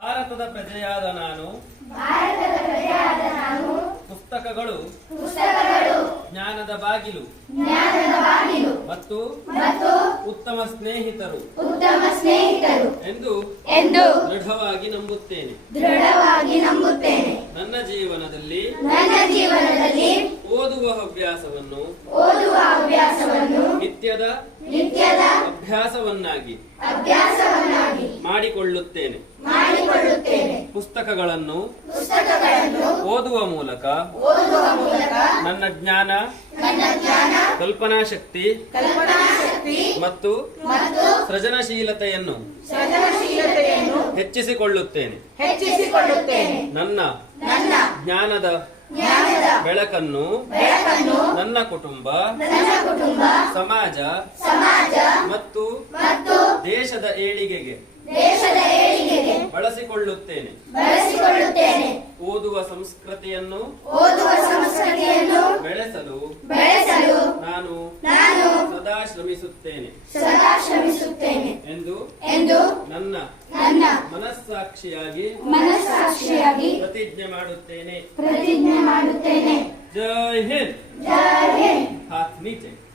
ಭಾರತದ ಪ್ರಜೆಯಾದ ನಾನು ಪುಸ್ತಕಗಳು ಜ್ಞಾನದ ಬಾಗಿಲು ಮತ್ತು ಉತ್ತಮ ಸ್ನೇಹಿತರು ಎಂದು ದೃಢವಾಗಿ ನಂಬುತ್ತೇನೆ. ನನ್ನ ಜೀವನದಲ್ಲಿ ಓದುವ ಹವ್ಯಾಸವನ್ನು ನಿತ್ಯದ ಅಭ್ಯಾಸವನ್ನಾಗಿ ಮಾಡಿಕೊಳ್ಳುತ್ತೇನೆ. ಪುಸ್ತಕಗಳನ್ನು ಓದುವ ಮೂಲಕ ನನ್ನ ಜ್ಞಾನ, ಕಲ್ಪನಾ ಶಕ್ತಿ ಮತ್ತು ಸೃಜನಶೀಲತೆಯನ್ನು ಹೆಚ್ಚಿಸಿಕೊಳ್ಳುತ್ತೇನೆ. ನನ್ನ ಜ್ಞಾನದ ಬೆಳಕನ್ನು ನನ್ನ ಕುಟುಂಬ, ಸಮಾಜ ಮತ್ತು ದೇಶದ ಏಳಿಗೆಗೆ ಬಳಸಿಕೊಳ್ಳುತ್ತೇನೆ. ಓದುವ ಸಂಸ್ಕೃತಿಯನ್ನು ಬೆಳೆಸಲು ನಾನು ಸದಾ ಶ್ರಮಿಸುತ್ತೇನೆ ಎಂದು ನನ್ನ ಮನಸ್ಸಾಕ್ಷಿಯಾಗಿ ಪ್ರತಿಜ್ಞೆ ಮಾಡುತ್ತೇನೆ. ಜೈ ಹಿಂದ್. ಹಾತ್ ನೀಚೆ.